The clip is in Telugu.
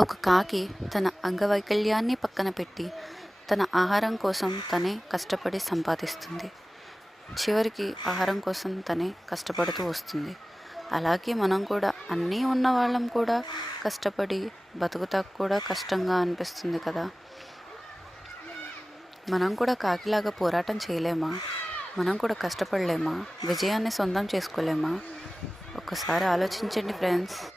ఒక కాకి తన అంగవైకల్యాన్ని పక్కన పెట్టి తన ఆహారం కోసం తనే కష్టపడి సంపాదిస్తుంది. చివరికి ఆహారం కోసం తనే కష్టపడుతూ వస్తుంది. అలాగే మనం కూడా అన్నీ ఉన్న వాళ్ళం కూడా కష్టపడి బతుకుతా కూడా కష్టంగా అనిపిస్తుంది కదా. మనం కూడా కాకిలాగా పోరాటం చేయలేమా? మనం కూడా కష్టపడలేమా? విజయాన్ని సొంతం చేసుకోలేమా? ఒక్కసారి ఆలోచించండి ఫ్రెండ్స్.